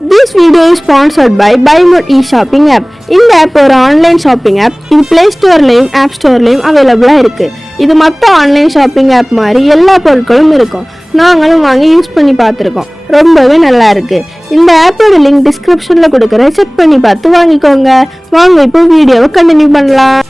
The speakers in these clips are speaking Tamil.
This video is sponsored by BuyMore e-shopping app. இந்த app ஒரு ஆன்லைன் ஷாப்பிங் ஆப். இது Play Storeலயும் App Storeலயும் அவைலபிளா இருக்கு. இது மற்ற ஆன்லைன் ஷாப்பிங் ஆப் மாதிரி எல்லா பொருட்களும் இருக்கும். நாங்களும் வாங்கி யூஸ் பண்ணி பார்த்துருக்கோம். ரொம்பவே நல்லா இருக்கு. இந்த ஆப்போட லிங்க் டிஸ்கிரிப்ஷன்ல கொடுக்குறேன். செக் பண்ணி பார்த்து வாங்கிக்கோங்க. வாங்க இப்போ வீடியோவை கண்டினியூ பண்ணலாம்.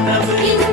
உணவு